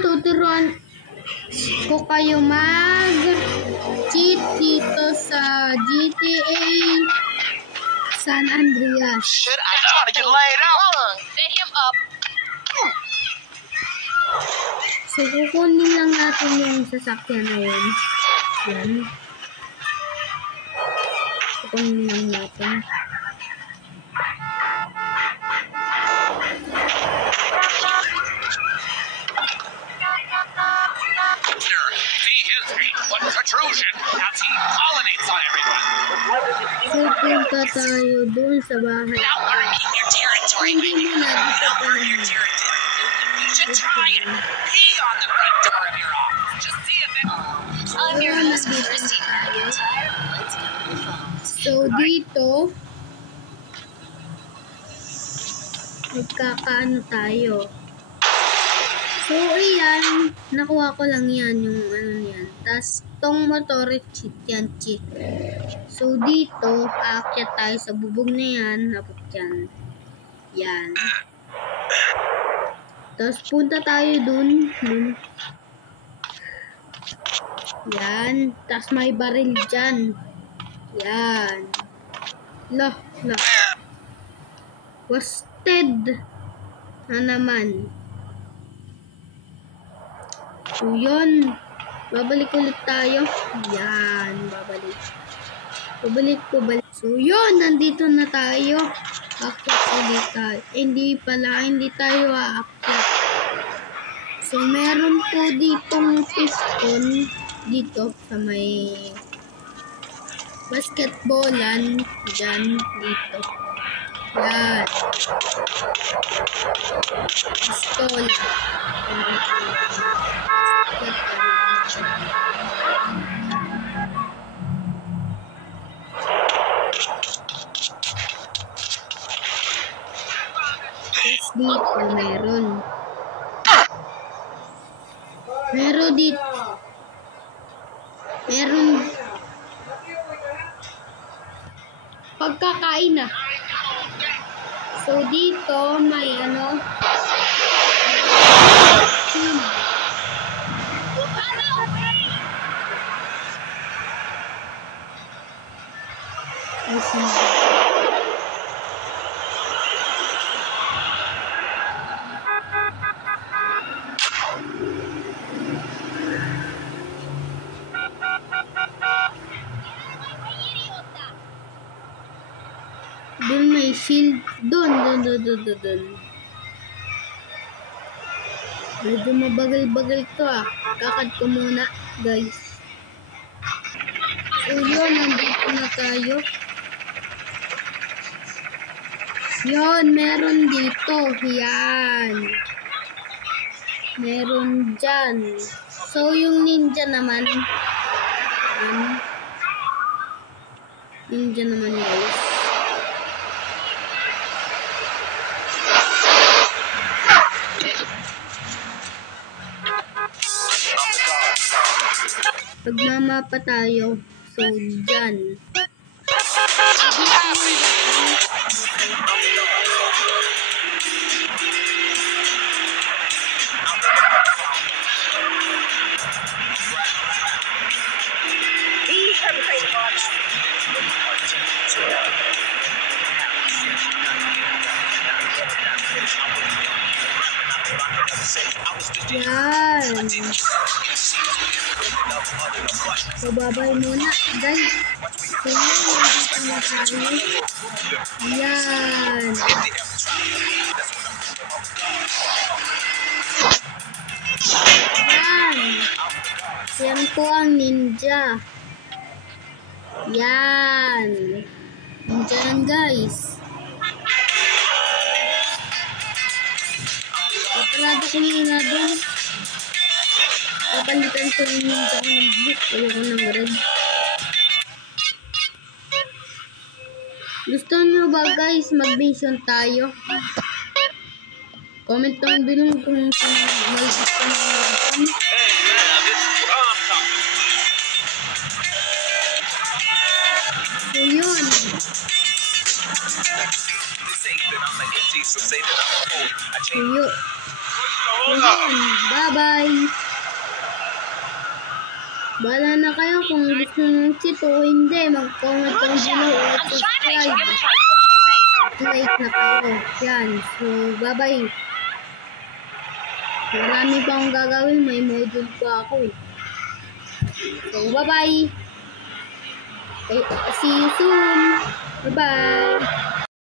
tuturuan ko kayo mag-cheat dito sa GTA San Andreas. Shit, I trying to get laid out. Set him up. So, kukunin lang natin yung sasakyan na yun. Yan. Kukunin lang natin. See his 8-foot protrusion as he pollinates on everyone. So, punta tayo dun sa bahay. Now marking your territory, Hindi baby. mo na dito Now pa mark your territory. You should try and pee on the front door of your office. Just see if it... I'm your Ayan, husband, nandito Christy na tayo. McIntyre. Let's go to the phones. So, dito, magkakaano tayo. So, ayan, nakuha ko lang yan, yung ano yan. Tapos, tong motor, cheat yan, cheat. So, dito, aakyat tayo sa bubog na yan, napot yan. Yan. Tapos, punta tayo dun. Yan. Tapos, may baril dyan. Yan. Lah. Wasted. Na naman. So, yun. Babalik ulit tayo. Yan. Babalik. So, yun. Nandito na tayo. Akyat ulit tayo. Hindi tayo aakyat. So, meron po ditong piston. Dito sa may basketballan. Diyan. Dito. Yan. Pistol. Tapos dito meron dito pagkakain na. So dito may ano Doon may shield. Doon. Medyo mabagal-bagal to ah. Kakad ko muna, guys. So yun, nandito na tayo. Yun, meron dito. Yan. Meron dyan. So yung ninja naman. Ninja naman, guys. Pagmamapa tayo. So, dyan. Yan. So, babay muna, guys. So, nandito na tayo. Yan. Yan po ang ninja. Yan. Ninja yan, guys. Paparado ko muna doon. Papalitan ko yung ninja ko ng book. Wala ko ng red. Gusto nyo ba, guys, mag-mission tayo? Comment down below kung gusto nyo mag-mission. So, yun. So, yun. Bye-bye. Bahala na kayo kung gusto nyo cheat o hindi. Mag-comment Good down below job. at I'm trying to make subscribe. you type what you made. Like na kayo. Yan. So, bye-bye. Marami pa akong gagawin. May module pa ako eh. So, bye-bye. Okay, see you soon. Bye-bye.